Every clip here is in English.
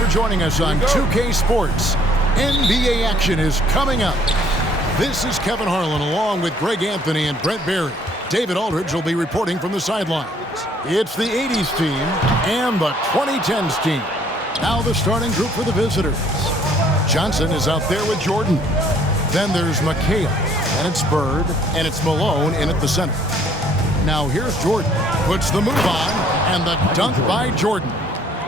for joining us on 2K Sports. NBA action is coming up. This is Kevin Harlan along with Greg Anthony and Brent Barry. David Aldridge will be reporting from the sidelines. It's the 80s team and the 2010's team. Now the starting group for the visitors. Johnson is out there with Jordan. Then there's McHale, and it's Bird, and it's Malone in at the center. Now here's Jordan. Puts the move on, and the dunk by Jordan.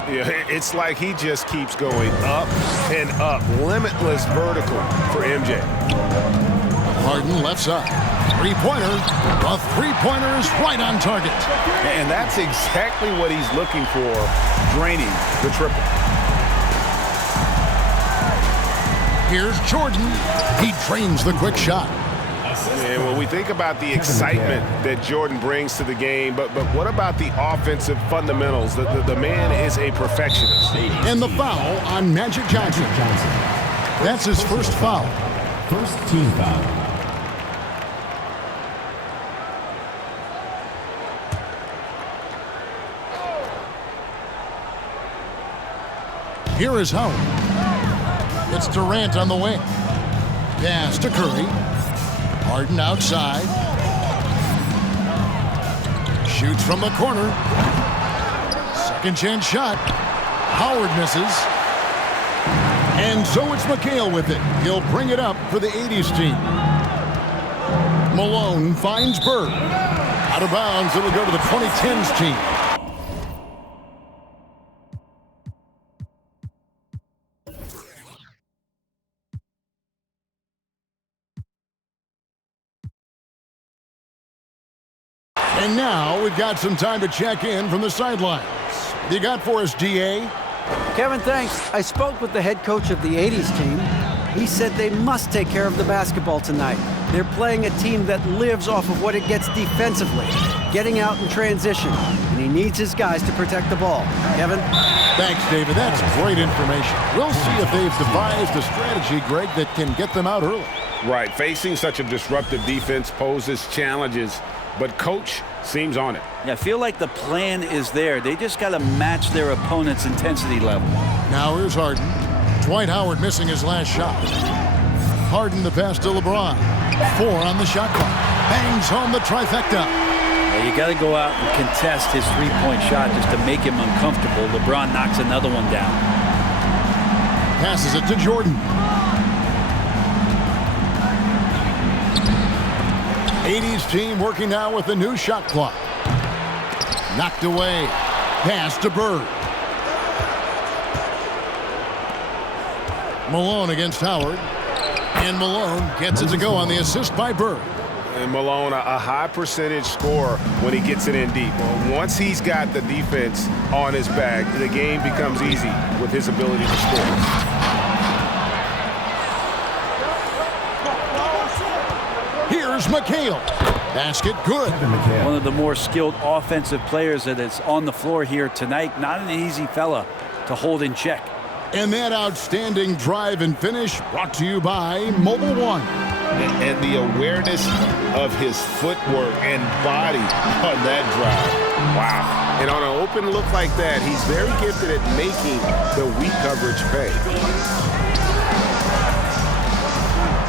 Yeah, it's like he just keeps going up and up. Limitless vertical for MJ. Harden left side. Three-pointer. A three-pointer is right on target. And that's exactly what he's looking for, draining the triple. Here's Jordan. He drains the quick shot. And when we think about the excitement that Jordan brings to the game, but what about the offensive fundamentals? The man is a perfectionist. And the foul on Magic Johnson. That's his first foul. First team foul. Here is Howard. It's Durant on the wing. Pass to Curry. Harden outside. Shoots from the corner. Second chance shot. Howard misses. And so it's McHale with it. He'll bring it up for the 80s team. Malone finds Bird. Out of bounds, it'll go to the 2010's team. And now we've got some time to check in from the sidelines. What you got for us, DA? Kevin, thanks. I spoke with the head coach of the 80s team. He said they must take care of the basketball tonight. They're playing a team that lives off of what it gets defensively, getting out in transition, and he needs his guys to protect the ball. Kevin? Thanks, David. That's great information. We'll see if they've devised a strategy, Greg, that can get them out early. Right. Facing such a disruptive defense poses challenges, but Coach seems on it. Yeah, I feel like the plan is there. They just got to match their opponent's intensity level. Now here's Harden. Dwight Howard missing his last shot. Harden the pass to LeBron. 4 on the shot clock. Bangs home the trifecta. Yeah, you got to go out and contest his three-point shot just to make him uncomfortable. LeBron knocks another one down. Passes it to Jordan. 80s team working now with a new shot clock. Knocked away. Pass to Bird. Malone against Howard. And Malone gets it to go on the assist by Bird. And Malone, a high percentage scorer when he gets it in deep. Once he's got the defense on his back, the game becomes easy with his ability to score. Here's McHale. Basket good. One of the more skilled offensive players that is on the floor here tonight. Not an easy fella to hold in check. And that outstanding drive and finish brought to you by Mobile One. And the awareness of his footwork and body on that drive. Wow. And on an open look like that, he's very gifted at making the weak coverage pay.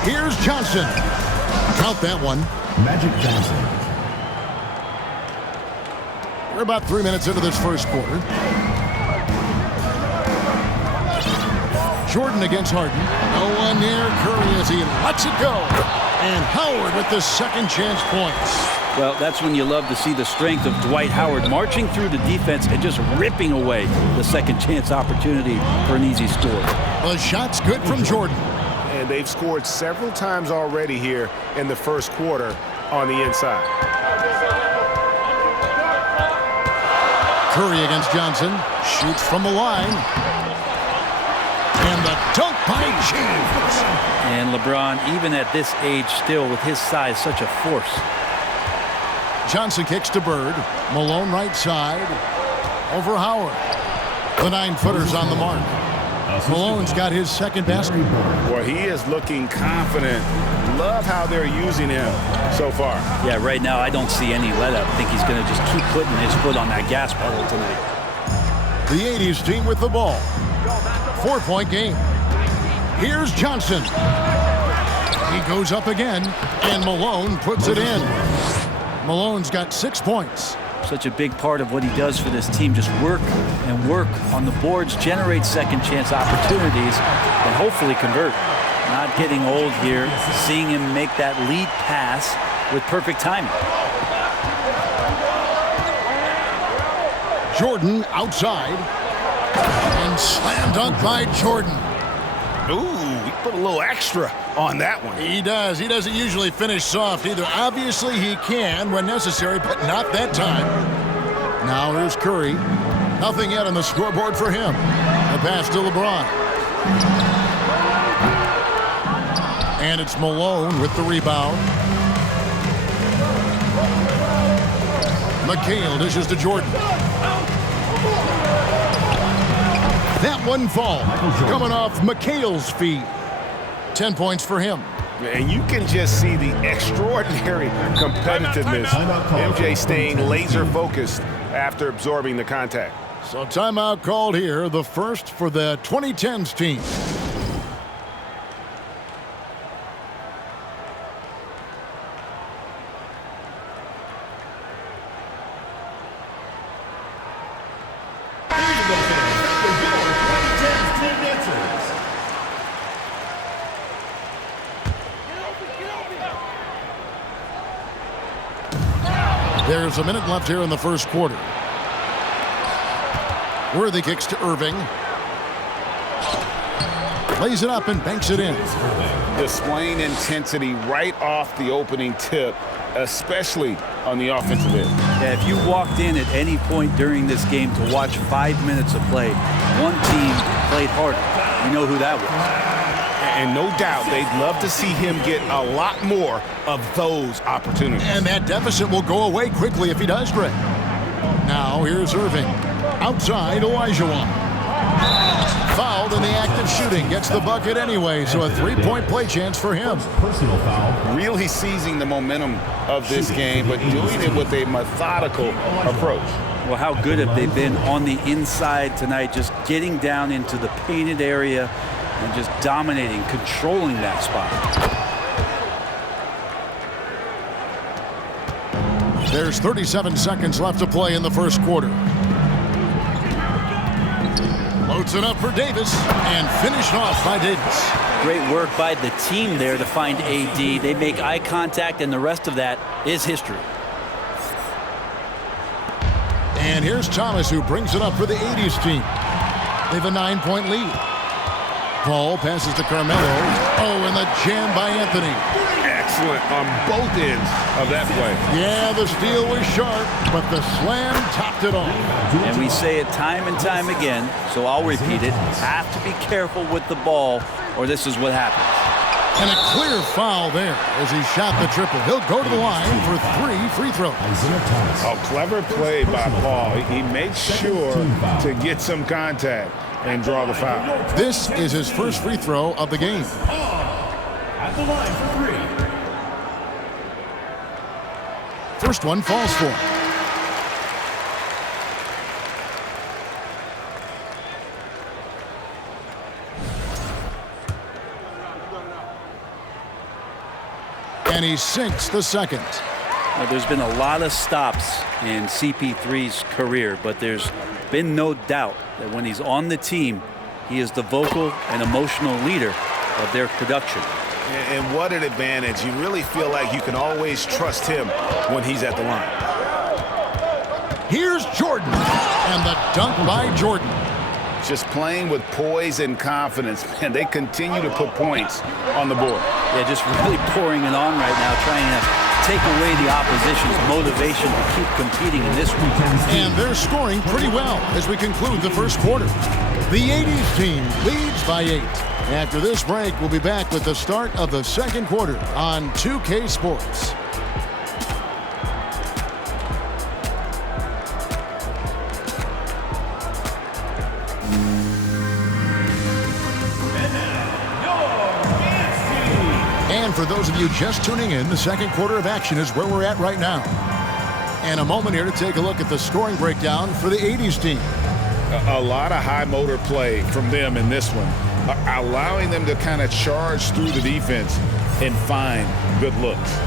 Here's Johnson. Count that one. Magic Johnson. We're about 3 minutes into this first quarter. Jordan against Harden. No one near Curry as he lets it go. And Howard with the second chance points. Well, that's when you love to see the strength of Dwight Howard marching through the defense and just ripping away the second chance opportunity for an easy score. The shot's good from Jordan. And they've scored several times already here in the first quarter on the inside. Curry against Johnson. Shoots from the line. And the dunk by James. And LeBron, even at this age, still with his size, such a force. Johnson kicks to Bird. Malone right side. Over Howard. The 9-footer's on the mark. Malone's got his second basket. Well, he is looking confident. Love how they're using him so far. Yeah, right now I don't see any let-up. I think he's going to just keep putting his foot on that gas pedal tonight. The 80s team with the ball. 4-point game. Here's Johnson. He goes up again, and Malone puts it in. Malone's got 6 points. Such a big part of what he does for this team. Just work and work on the boards, generate second chance opportunities, and hopefully convert. Not getting old here, seeing him make that lead pass with perfect timing. Jordan outside, and slam dunk by Jordan. Ooh, he put a little extra on that one. He does. He doesn't usually finish soft either. Obviously, he can when necessary, but not that time. Now here's Curry. Nothing yet on the scoreboard for him. The pass to LeBron. And it's Malone with the rebound. McHale dishes to Jordan. That one falls. Coming off McHale's feet. 10 points for him. And you can just see the extraordinary competitiveness. MJ staying laser focused after absorbing the contact. So timeout called here, the first for the 2010's team. There's a minute left here in the first quarter. Worthy kicks to Irving. Lays it up and banks it in. Displaying intensity right off the opening tip, especially on the offensive end. Yeah, if you walked in at any point during this game to watch 5 minutes of play, one team played harder. You know who that was. And no doubt they'd love to see him get a lot more of those opportunities. And that deficit will go away quickly if he does, Greg. Now here's Irving. Outside, Olajuwon. Fouled in the act of shooting. Gets the bucket anyway, so a 3-point play chance for him. Personal foul. Really seizing the momentum of this game, but doing it with a methodical approach. Well, how good have they been on the inside tonight, just getting down into the painted area and just dominating, controlling that spot. There's 37 seconds left to play in the first quarter. Loads it up for Davis and finished off by Davis. Great work by the team there to find AD. They make eye contact, and the rest of that is history. And here's Thomas, who brings it up for the 80's team. They have a 9-point lead. Paul passes to Carmelo. Oh, and the jam by Anthony. Excellent on both ends of that play. Yeah, the steal was sharp, but the slam topped it off. And we say it time and time again, so I'll repeat it. Have to be careful with the ball, or this is what happens. And a clear foul there as he shot the triple. He'll go to the line for 3 free throws. A clever play by Paul. He makes sure to get some contact and draw the foul. This is his first free throw of the game. At the line for 3. First one falls for him. And he sinks the second. Now, there's been a lot of stops in CP3's career, but there's been no doubt that when he's on the team, he is the vocal and emotional leader of their production. And what an advantage. You really feel like you can always trust him when he's at the line. Here's Jordan. And the dunk by Jordan. Just playing with poise and confidence, and they continue to put points on the board. Yeah, just really pouring it on right now, trying to take away the opposition's motivation to keep competing in this one. And they're scoring pretty well as we conclude the first quarter. The 80's team leads by 8. After this break, we'll be back with the start of the second quarter on 2K Sports. And for those of you just tuning in, the second quarter of action is where we're at right now. And a moment here to take a look at the scoring breakdown for the 80's team. A lot of high motor play from them in this one, allowing them to kind of charge through the defense and find good looks.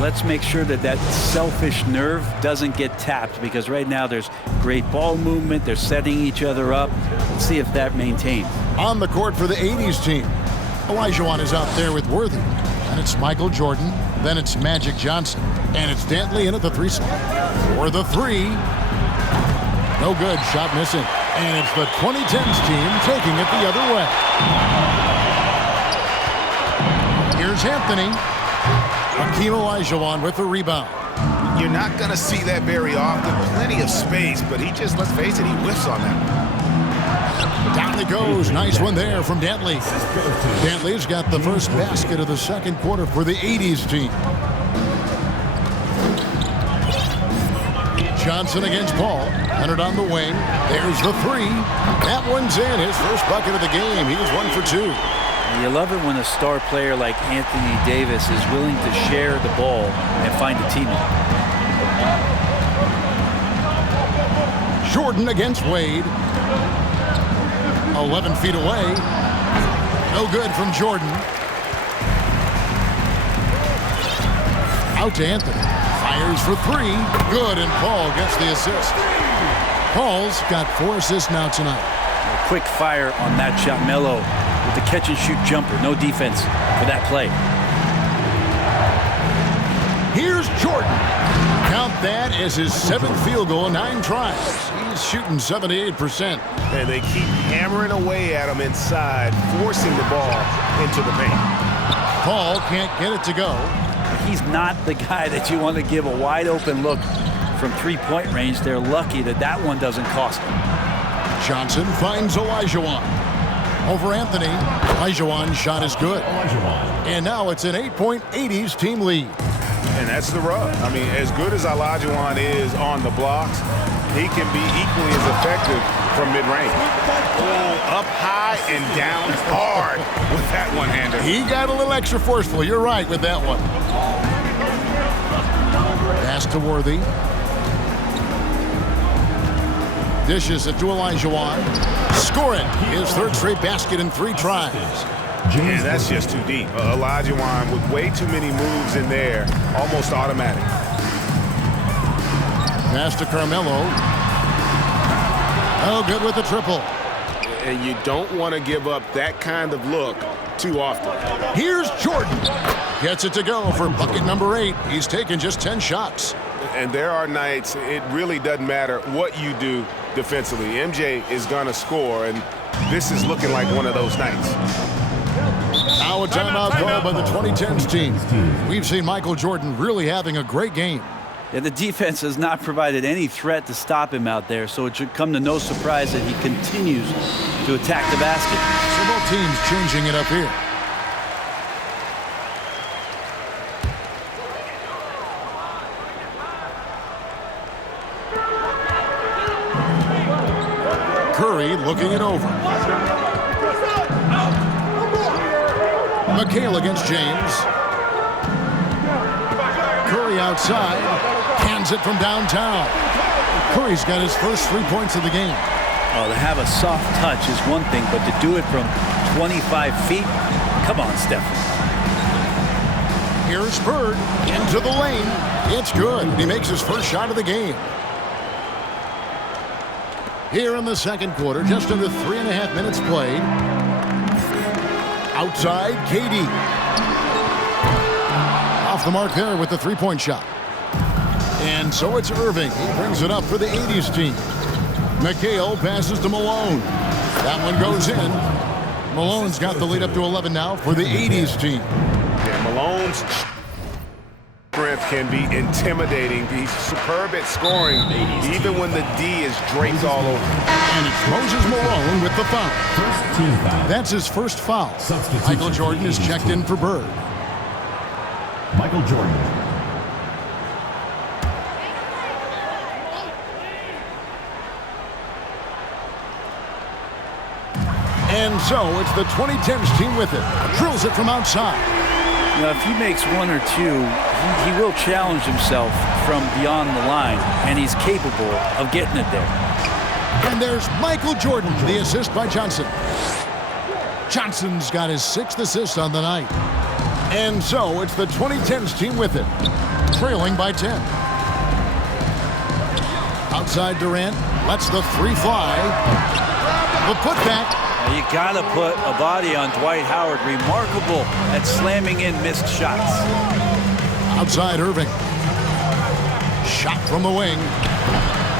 Let's make sure that that selfish nerve doesn't get tapped, because right now there's great ball movement. They're setting each other up. Let's see if that maintains. On the court for the 80s team, Olajuwon is out there with Worthy. And it's Michael Jordan. Then it's Magic Johnson. And it's Dantley in at the 3 slot. For the 3. No good. Shot missing. And it's the 2010's team taking it the other way. Here's Anthony. Hakeem Olajuwon with the rebound. You're not going to see that very often. Plenty of space, but he just, let's face it, he whiffs on that. Down it goes. Nice one there from Dantley. Dantley's got the first basket of the second quarter for the 80s team. Johnson against Paul. Leonard on the wing. There's the 3. That one's in. His first bucket of the game. He's 1 for 2. You love it when a star player like Anthony Davis is willing to share the ball and find a teammate. Jordan against Wade. 11 feet away. No good from Jordan. Out to Anthony. Fires for 3. Good, and Paul gets the assist. Paul's got 4 assists now tonight. A quick fire on that shot. Melo with the catch-and-shoot jumper. No defense for that play. Here's Jordan. Count that as his 7th field goal in 9 tries. He's shooting 78%. And they keep hammering away at him inside, forcing the ball into the paint. Paul can't get it to go. He's not the guy that you want to give a wide-open look from three-point range. They're lucky that that one doesn't cost them. Johnson finds Olajuwon. Over Anthony. Olajuwon's shot is good. And now it's an 8-point 80s team lead. And that's the rub. I mean, as good as Olajuwon is on the blocks, he can be equally as effective from mid-range. Oh, up high and down hard with that one-hander. He got a little extra forceful. You're right with that one. Pass to Worthy. Dishes it to Olajuwon. Score it. His 3rd straight basket in 3 tries. And that's just too deep. Olajuwon with way too many moves in there, almost automatic. Pass to Carmelo. Oh, good with the triple. And you don't want to give up that kind of look too often. Here's Jordan. Gets it to go for bucket number 8. He's taken just 10 shots. And there are nights it really doesn't matter what you do defensively. MJ is going to score, and this is looking like one of those nights. Now a timeout call by the 2010's team. We've seen Michael Jordan really having a great game. Yeah, the defense has not provided any threat to stop him out there, so it should come to no surprise that he continues to attack the basket. So both teams changing it up here. Curry looking it over. McHale against James. Curry outside. Hands it from downtown. Curry's got his first 3 points of the game. Oh, to have a soft touch is one thing, but to do it from 25 feet, come on, Stephen. Here's Bird into the lane. It's good. He makes his first shot of the game. Here in the second quarter, just under 3.5 minutes played. Outside, KD. Off the mark there with the 3-point shot. And so it's Irving. He brings it up for the 80s team. McHale passes to Malone. That one goes in. Malone's got the lead up to 11 now for the 80s team. Yeah, Malone's strength can be intimidating. He's superb at scoring, even when the D is draped all over. And it's Moses Malone with the foul. First team foul. That's his first foul. Substitution. Michael Jordan is checked in for Bird. Michael Jordan. And so it's the 2010's team with it. Drills it from outside. Now, if he makes 1 or 2, he will challenge himself from beyond the line, and he's capable of getting it there. And there's Michael Jordan, the assist by Johnson. Johnson's got his 6th assist on the night. And so it's the 2010's team with it, trailing by 10. Outside Durant, lets the 3 fly. The putback. Now you gotta put a body on Dwight Howard. Remarkable at slamming in missed shots. Outside Irving. Shot from the wing.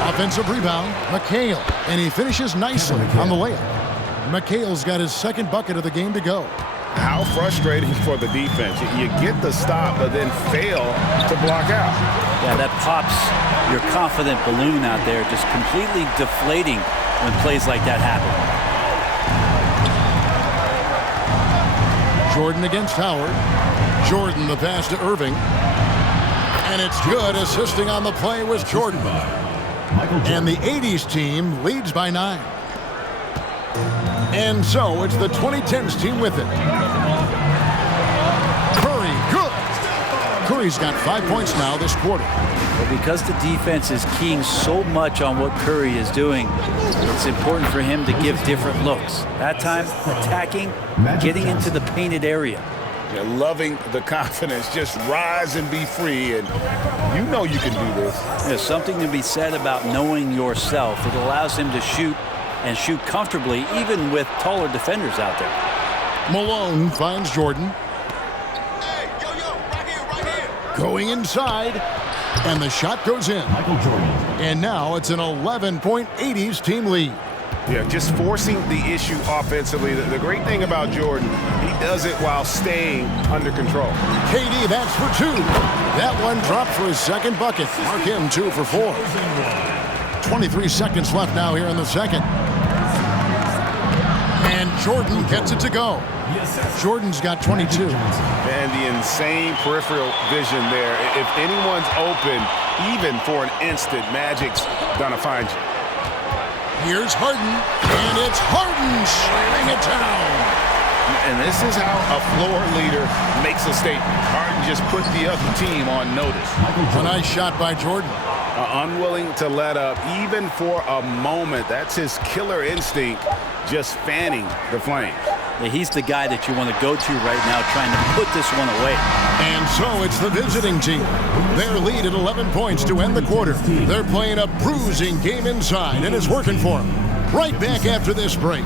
Offensive rebound, McHale. And he finishes nicely on the layup. McHale's got his 2nd bucket of the game to go. How frustrating for the defense. You get the stop, but then fail to block out. Yeah, that pops your confident balloon out there, just completely deflating when plays like that happen. Jordan against Howard. Jordan the pass to Irving. And it's good. Assisting on the play was Jordan. And the 80's team leads by 9. And so it's the 2010's team with it. Curry, good. Curry's got 5 points now this quarter. But because the defense is keying so much on what Curry is doing, it's important for him to give different looks. That time, attacking, getting into the painted area. You're loving the confidence. Just rise and be free, and you know you can do this. There's something to be said about knowing yourself. It allows him to shoot and shoot comfortably, even with taller defenders out there. Malone finds Jordan. Going inside, and the shot goes in. Michael Jordan. And now it's an 11-point 80's team lead. Yeah, just forcing the issue offensively. The great thing about Jordan, he does it while staying under control. KD, that's for 2. That one dropped for his 2nd bucket. Mark him 2 for 4. 23 seconds left now here in the 2nd. And Jordan gets it to go. Jordan's got 22. And the insane peripheral vision there. If anyone's open, even for an instant, Magic's gonna find you. Here's Harden, and it's Harden slamming it down. And this is how a floor leader makes a statement. Harden just put the other team on notice. A nice shot by Jordan. Unwilling to let up, even for a moment. That's his killer instinct, just fanning the flames. Yeah, he's the guy that you want to go to right now, trying to put this one away. And so it's the visiting team. Their lead at 11 points to end the quarter. They're playing a bruising game inside, and it's working for them. Right back after this break.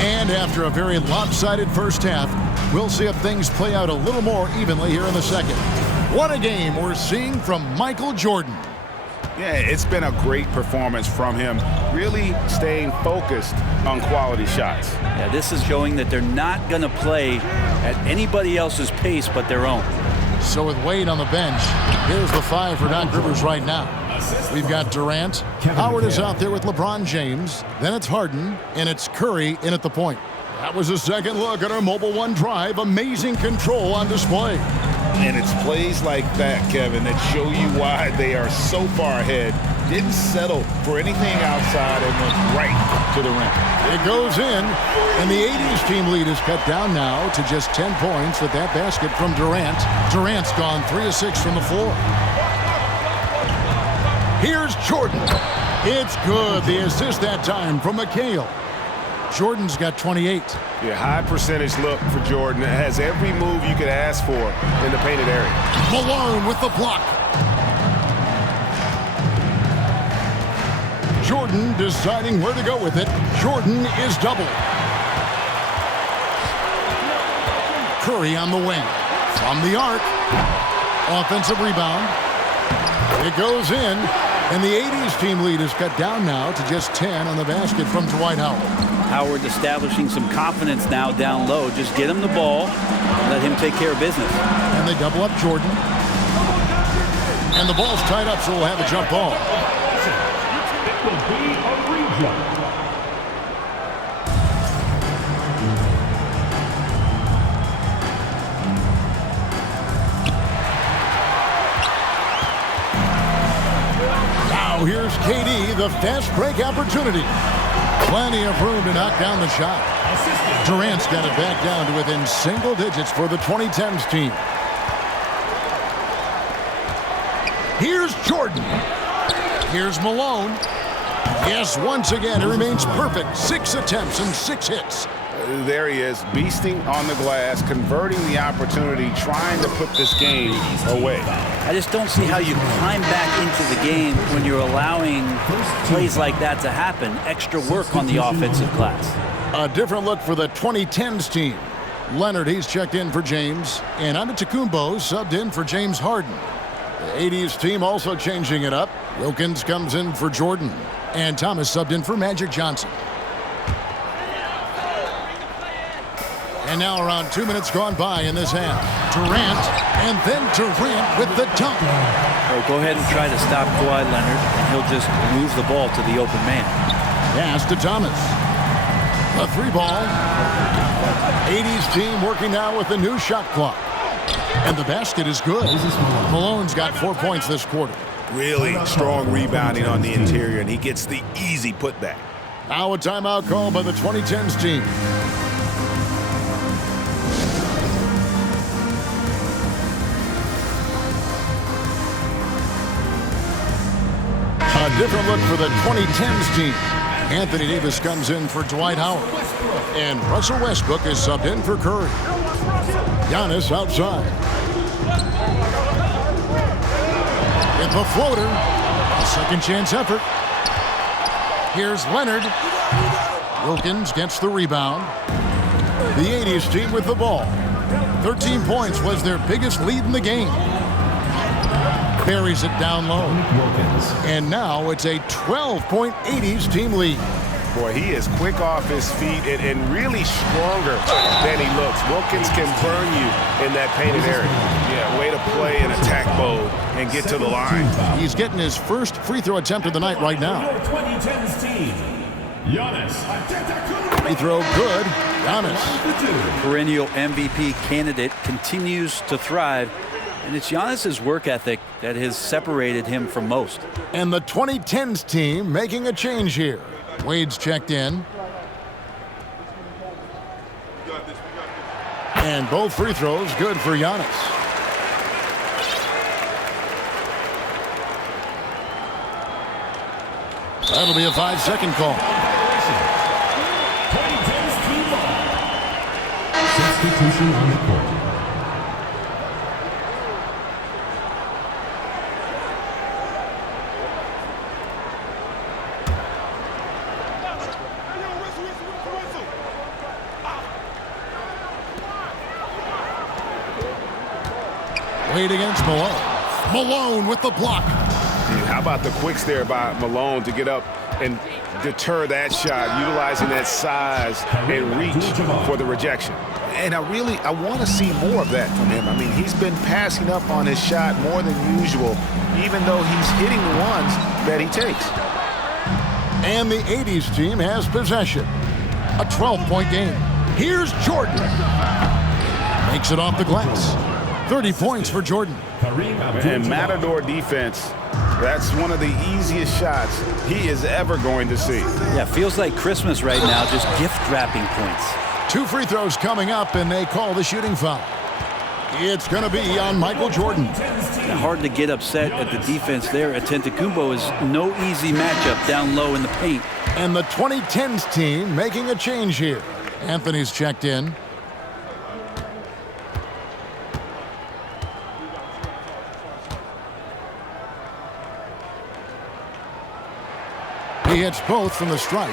And after a very lopsided first half, we'll see if things play out a little more evenly here in the 2nd. What a game we're seeing from Michael Jordan. Yeah, it's been a great performance from him, really staying focused on quality shots. Yeah, this is showing that they're not going to play at anybody else's pace but their own. So with Wade on the bench, here's the 5 for Doc Rivers right now. We've got Durant. Howard is out there with LeBron James. Then it's Harden, and it's Curry in at the point. That was a second look at our Mobile One drive. Amazing control on display. And it's plays like that, Kevin, that show you why they are so far ahead. Didn't settle for anything outside and went right to the rim. It goes in, and the 80's team lead is cut down now to just 10 points with that basket from Durant. Durant's gone 3 of 6 from the floor. Here's Jordan. It's good. The assist that time from McHale. Jordan's got 28. Yeah, high percentage look for Jordan. It has every move you could ask for in the painted area. Malone with the block. Jordan deciding where to go with it. Jordan is doubled. Curry on the wing. From the arc. Offensive rebound. It goes in. And the 80's team lead is cut down now to just 10 on the basket from Dwight Howard. Howard establishing some confidence now down low. Just get him the ball, let him take care of business. And they double up Jordan. And the ball's tied up, so we'll have a jump ball. It will be a rejump. Now here's KD, the fast break opportunity. Plenty of room to knock down the shot. Durant's got it back down to within single digits for the 2010's team. Here's Jordan. Here's Malone. Yes, once again, it remains perfect. 6 attempts and 6 hits. There he is, beasting on the glass, converting the opportunity, trying to put this game away. I just don't see how you climb back into the game when you're allowing plays like that to happen. Extra work on the offensive glass. A different look for the 2010's team. Leonard, he's checked in for James, and Antetokounmpo subbed in for James Harden. The 80's team also changing it up. Wilkins comes in for Jordan, and Thomas subbed in for Magic Johnson. And now around 2 minutes gone by in this half. Durant, and then Durant with the dunk. Oh, go ahead and try to stop Kawhi Leonard, and he'll just move the ball to the open man. Pass to Thomas. The 3 ball. 80's team working now with the new shot clock. And the basket is good. Malone's got 4 points this quarter. Really strong rebounding on the interior, and he gets the easy putback. Now a timeout call by the 2010's team. A different look for the 2010's team. Anthony Davis comes in for Dwight Howard. And Russell Westbrook is subbed in for Curry. Giannis outside. With the floater. A second chance effort. Here's Leonard. Wilkins gets the rebound. The 80's team with the ball. 13 points was their biggest lead in the game. Buries it down low. And now it's a 12-point 80's team lead. Boy, he is quick off his feet and really stronger than he looks. Wilkins can burn you in that painted area. Yeah, way to play in attack mode and get to the line. He's getting his first free throw attempt of the night right now. 2010's team. Giannis. Free throw good. Giannis. Perennial MVP candidate continues to thrive. And it's Giannis's work ethic that has separated him from most. And the 2010's team making a change here. Wade's checked in. And both free throws good for Giannis. That'll be a 5-second call. 2010's team ball. Substitution on the court. Wade against Malone. Malone with the block. How about the quicks there by Malone to get up and deter that shot, utilizing that size and reach for the rejection. And I want to see more of that from him. I mean, he's been passing up on his shot more than usual, even though he's hitting the ones that he takes. And the 80's team has possession. A 12-point game. Here's Jordan. Makes it off the glass. 30 points for Jordan. And Matador defense, that's one of the easiest shots he is ever going to see. Yeah, feels like Christmas right now, just gift wrapping points. 2 free throws coming up, and they call the shooting foul. It's going to be on Michael Jordan. Yeah, hard to get upset at the defense there. Antetokounmpo is no easy matchup down low in the paint. And the 2010's team making a change here. Anthony's checked in. He hits both from the stripe.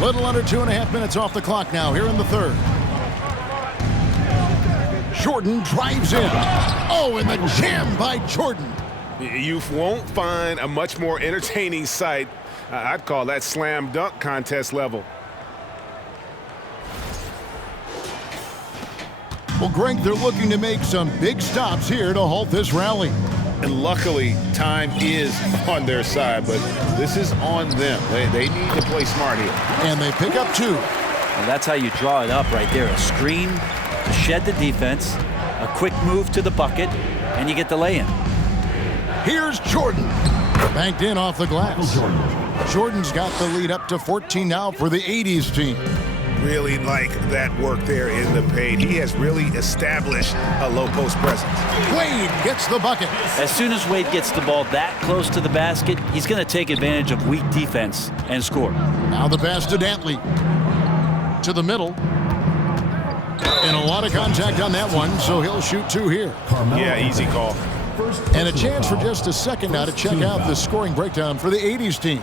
Little under 2.5 minutes off the clock now here in the third. Jordan drives in. Oh, and the jam by Jordan. You won't find a much more entertaining sight I'd call that slam dunk contest level. Well, Greg, they're looking to make some big stops here to halt this rally. And luckily, time is on their side, but this is on them. They need to play smart here. And they pick up 2. Well, that's how you draw it up right there. A screen to shed the defense, a quick move to the bucket, and you get the lay-in. Here's Jordan. Banked in off the glass. Jordan's got the lead up to 14 now for the 80s team. Really like that work there in the paint. He has really established a low post presence. Wade gets the bucket. As soon as Wade gets the ball that close to the basket, he's going to take advantage of weak defense and score. Now the pass to Dantley. To the middle. And a lot of contact on that one, so he'll shoot 2 here. Yeah, easy call. And a chance for just a second now to check out the scoring breakdown for the 80s team.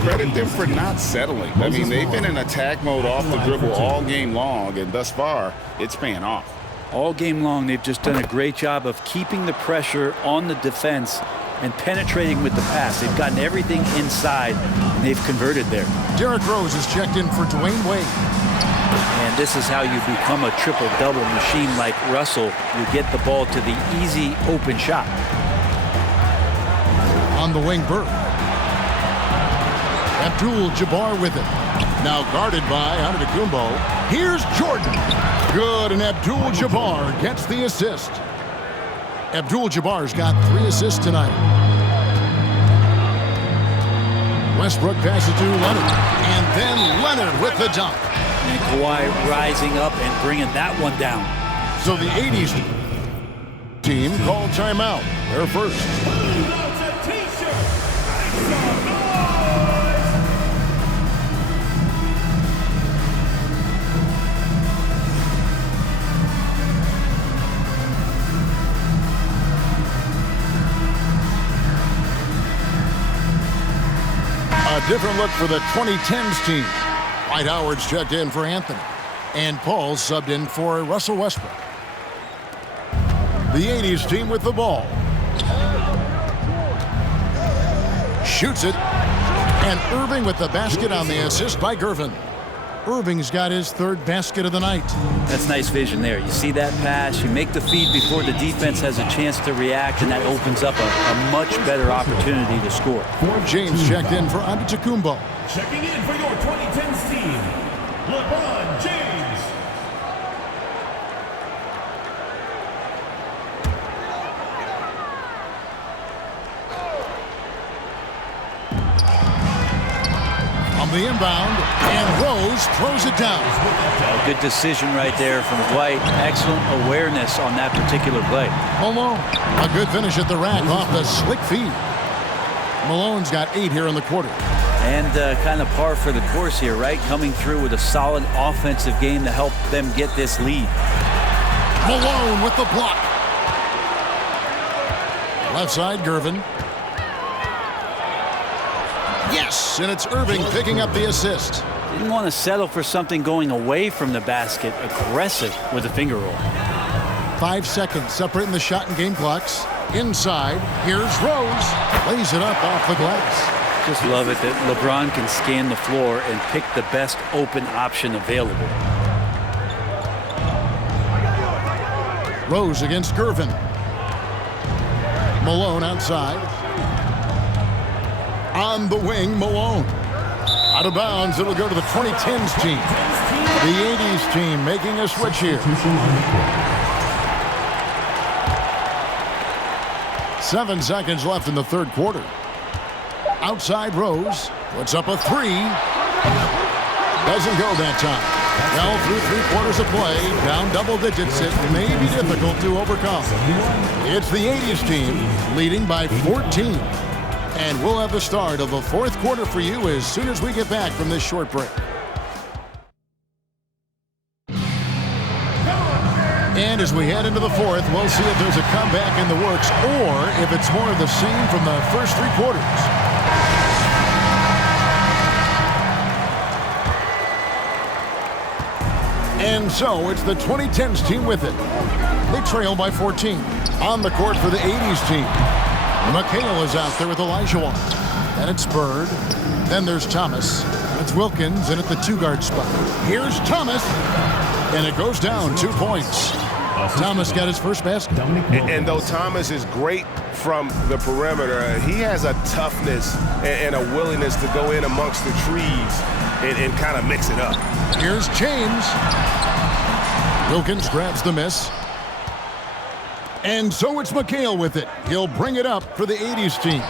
Credit them for not settling. I mean, they've been in attack mode off the dribble all game long, and thus far, it's paying off. All game long, they've just done a great job of keeping the pressure on the defense and penetrating with the pass. They've gotten everything inside, and they've converted there. Derrick Rose is checked in for Dwayne Wade. And this is how you become a triple-double machine like Russell. You get the ball to the easy open shot. On the wing, Burke. Abdul-Jabbar with it. Now guarded by Antetokounmpo. Here's Jordan. Good, and Abdul-Jabbar gets the assist. Abdul-Jabbar's got 3 assists tonight. Westbrook passes to Leonard. And then Leonard with the dunk. And Kawhi rising up and bringing that one down. So the 80s team called timeout. They're first. A different look for the 2010's team. Dwight Howard's checked in for Anthony. And Paul subbed in for Russell Westbrook. The 80s team with the ball. Shoots it. And Irving with the basket on the assist by Gervin. Irving's got his 3rd basket of the night. That's nice vision there. You see that pass, you make the feed before the defense has a chance to react, and that opens up a much better opportunity to score. James checked in for Antetokounmpo. Checking in for your 2010's team, LeBron James. On the inbound, and Rose throws it down. A good decision right there from Dwight. Excellent awareness on that particular play. Malone, a good finish at the rack off the slick feed. Malone's got 8 here in the quarter. And kind of par for the course here, right? Coming through with a solid offensive game to help them get this lead. Malone with the block. Left side, Gervin. Yes, and it's Irving picking up the assist. Didn't want to settle for something going away from the basket. Aggressive with a finger roll. 5 seconds separating the shot and game clocks. Inside, here's Rose. Lays it up off the glass. Just love it that LeBron can scan the floor and pick the best open option available. Rose against Gervin. Malone outside. On the wing, Malone. Out of bounds, it'll go to the 2010's team. The 80s team making a switch here. 7 seconds left in the 3rd quarter. Outside Rose, puts up a 3. Doesn't go that time. Well, through 3 quarters of play, down double digits, it may be difficult to overcome. It's the 80s team leading by 14. And we'll have the start of the 4th quarter for you as soon as we get back from this short break. And as we head into the 4th, we'll see if there's a comeback in the works or if it's more of the same from the first 3 quarters. And so it's the 2010's team with it. They trail by 14. On the court for the 80s team. McHale is out there with Elijah Watt. And it's Bird. Then there's Thomas. It's Wilkins in at the 2-guard spot. Here's Thomas. And it goes down 2 points. Thomas got his first basket. And though Thomas is great from the perimeter, he has a toughness and a willingness to go in amongst the trees and kind of mix it up. Here's James. Wilkins grabs the miss. And so it's McHale with it. He'll bring it up for the 80s team.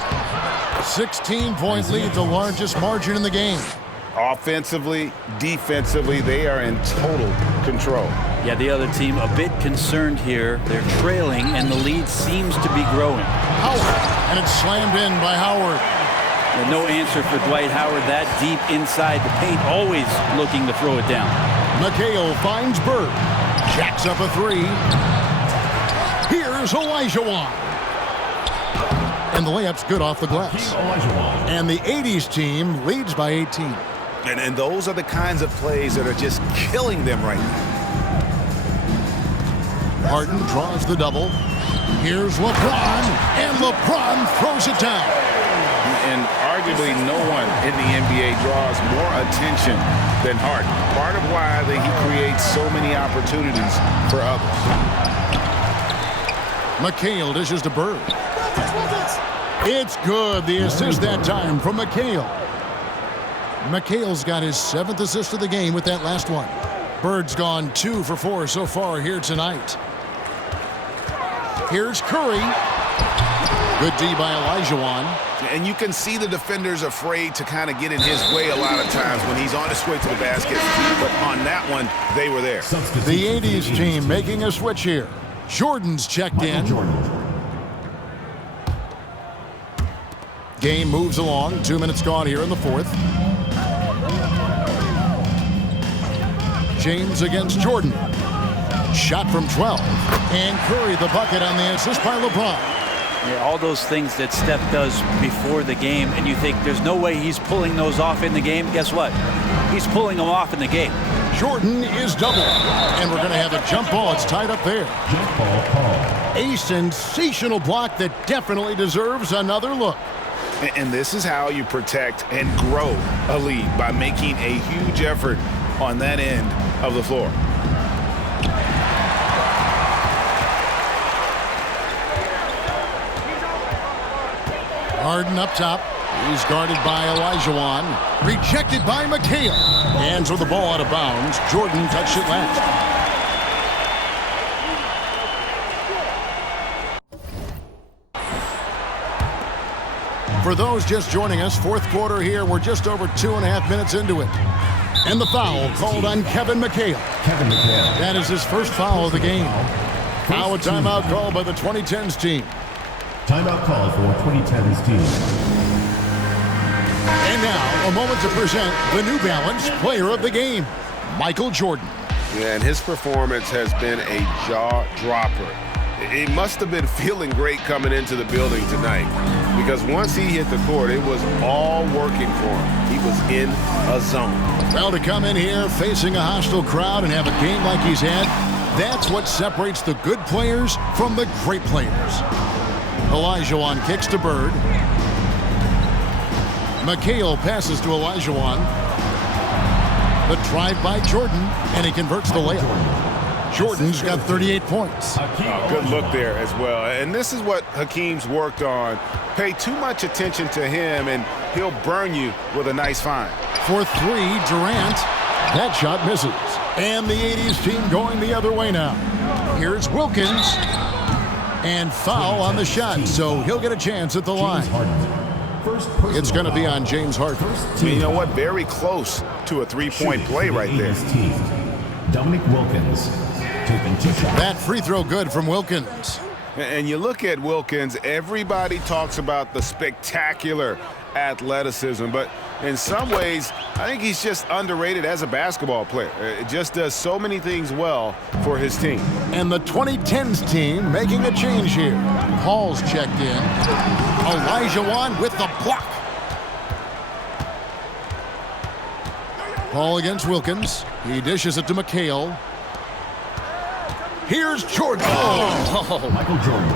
16-point lead, the largest margin in the game. Offensively, defensively, they are in total control. Yeah, the other team a bit concerned here. They're trailing, and the lead seems to be growing. Howard, and it's slammed in by Howard. And no answer for Dwight Howard that deep inside the paint, always looking to throw it down. McHale finds Bird. Jacks up a 3. Here's Olajuwon. And the layup's good off the glass. And the 80s team leads by 18. And those are the kinds of plays that are just killing them right now. Harden draws the double. Here's LeBron, and LeBron throws it down. And arguably no one in the NBA draws more attention than Harden. Part of why he creates so many opportunities for others. McHale dishes to Bird. It's good. The assist that time from McHale. McHale's got his 7th assist of the game with that last one. Bird's gone 2 for 4 so far here tonight. Here's Curry. Good D by Olajuwon. And you can see the defenders afraid to kind of get in his way a lot of times when he's on his way to the basket. But on that one, they were there. The 80s team making a switch here. Jordan's checked in. Game moves along. 2 minutes gone here in the 4th. James against Jordan. Shot from 12. And Curry the bucket on the assist by LeBron. Yeah, all those things that Steph does before the game, and you think there's no way he's pulling those off in the game. Guess what? He's pulling them off in the game. Jordan is doubled. And we're going to have a jump ball. It's tied up there. Jump ball call. A sensational block that definitely deserves another look. And this is how you protect and grow a lead, by making a huge effort on that end of the floor. Harden up top. He's guarded by Olajuwon. Rejected by McHale. Hands with the ball out of bounds. Jordan touched it last. For those just joining us, 4th quarter here. We're just over 2.5 minutes into it. And the foul called on Kevin McHale. Kevin McHale. That is his first foul of the game. Now a timeout called by the 2010's team. Timeout call for 2010's team. And now, a moment to present the New Balance Player of the Game, Michael Jordan. Yeah, and his performance has been a jaw-dropper. He must have been feeling great coming into the building tonight, because once he hit the court, it was all working for him. He was in a zone. Well, to come in here facing a hostile crowd and have a game like he's had, that's what separates the good players from the great players. Olajuwon kicks to Bird. McHale passes to Olajuwon. The drive by Jordan, and he converts the layup. Jordan's got 38 points. Good look there as well. And this is what Hakeem's worked on. Pay too much attention to him, and he'll burn you with a nice find. For 3, Durant. That shot misses. And the 80s team going the other way now. Here's Wilkins. And foul on the shot, so he'll get a chance at the line. It's going to be on James Harden. You know what? Very close to a 3-point play right there. Dominic Wilkins taking 2 shots. That free throw good from Wilkins. And you look at Wilkins, everybody talks about the spectacular athleticism, but in some ways, I think he's just underrated as a basketball player. It just does so many things well for his team. And the 2010's team making a change here. Hall's checked in. Olajuwon with the block. Ball against Wilkins. He dishes it to McHale. Here's Jordan. Michael Jordan.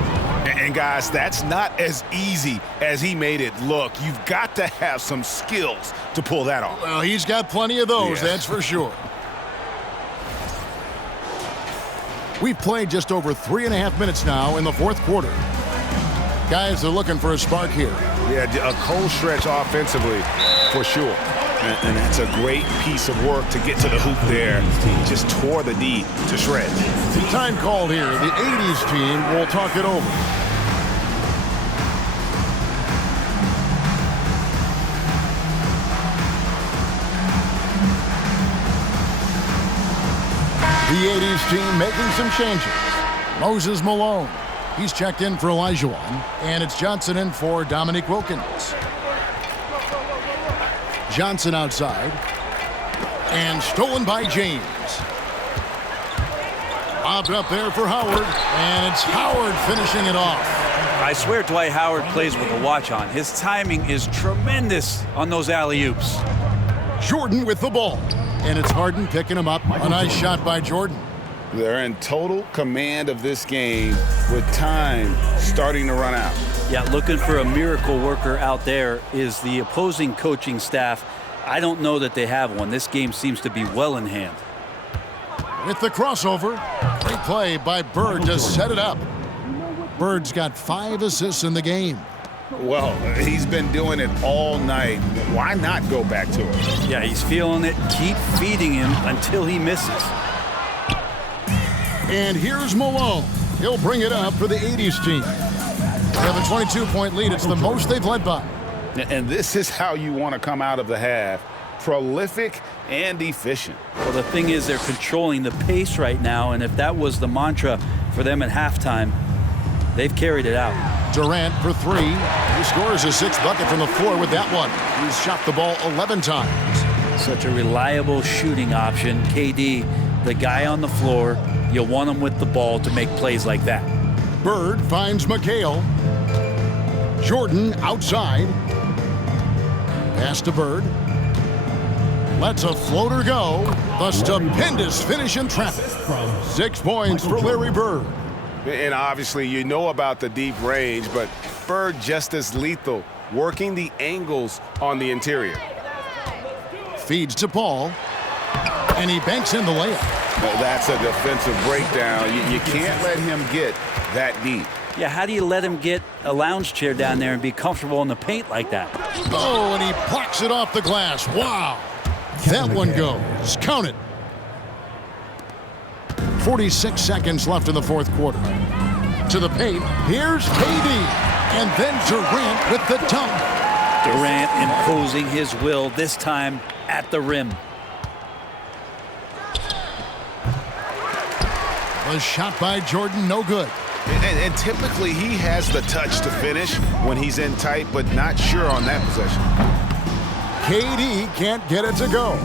And guys, that's not as easy as he made it look. You've got to have some skills to pull that off. Well, he's got plenty of those, that's for sure. We've played just over 3.5 minutes now in the fourth quarter. Guys are looking for a spark here. Yeah, a cold stretch offensively, for sure. And that's a great piece of work to get to the hoop there. He just tore the D to shreds. Time called here. The 80s team will talk it over. The 80s team making some changes. Moses Malone. He's checked in for Olajuwon, and it's Johnson in for Dominique Wilkins. Johnson outside, and stolen by James. Lobbed up there for Howard, and it's Howard finishing it off. I swear Dwight Howard plays with a watch on. His timing is tremendous on those alley-oops. Jordan with the ball, and it's Harden picking him up. A nice shot by Jordan. They're in total command of this game with time starting to run out. Yeah, looking for a miracle worker out there is the opposing coaching staff. I don't know that they have one. This game seems to be well in hand. With the crossover, great play by Bird to set it up. Bird's got 5 assists in the game. Well, he's been doing it all night. Why not go back to it? Yeah, he's feeling it. Keep feeding him until he misses. And here's Malone. He'll bring it up for the 80s team. They have a 22-point lead. It's the most they've led by. And this is how you want to come out of the half. Prolific and efficient. Well, the thing is they're controlling the pace right now, and if that was the mantra for them at halftime, they've carried it out. Durant for 3. He scores his 6th bucket from the floor with that one. He's shot the ball 11 times. Such a reliable shooting option. KD, the guy on the floor, you want him with the ball to make plays like that. Bird finds McHale. Jordan outside. Pass to Bird. Lets a floater go. The stupendous finish in traffic. 6 points for Larry Bird. And obviously you know about the deep range, but Bird just as lethal, working the angles on the interior. Feeds to Paul. And he banks in the layup. Well, that's a defensive breakdown. You can't let him get that deep. Yeah, how do you let him get a lounge chair down there and be comfortable in the paint like that? Oh, and he blocks it off the glass. Wow. That one goes. Count it. 46 seconds left in the fourth quarter. To the paint. Here's KD. And then Durant with the dunk. Durant imposing his will, this time at the rim. The shot by Jordan, no good. And typically he has the touch to finish when he's in tight, but not sure on that possession. KD can't get it to go.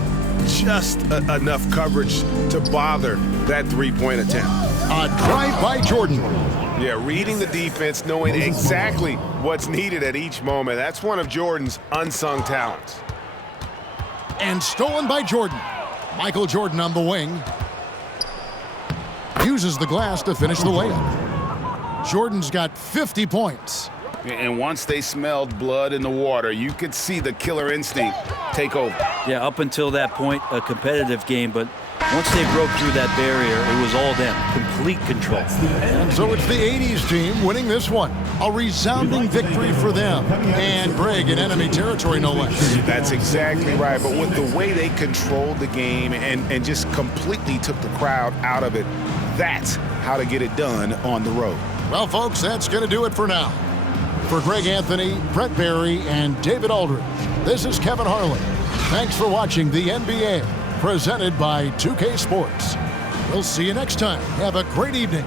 Just enough coverage to bother that three-point attempt. A drive by Jordan. Yeah, reading the defense, knowing exactly what's needed at each moment. That's one of Jordan's unsung talents. And stolen by Jordan. Michael Jordan on the wing. Uses the glass to finish the layup. Jordan's got 50 points. And once they smelled blood in the water, you could see the killer instinct take over. Yeah, up until that point, a competitive game, but once they broke through that barrier, it was all them. Complete control. And so it's the 80s team winning this one. A resounding victory for them. And Greg in enemy territory, no less. That's exactly right. But with the way they controlled the game and just completely took the crowd out of it, that's how to get it done on the road. Well, folks, that's going to do it for now. For Greg Anthony, Brett Barry, and David Aldridge, this is Kevin Harlan. Thanks for watching the NBA, presented by 2K Sports. We'll see you next time. Have a great evening.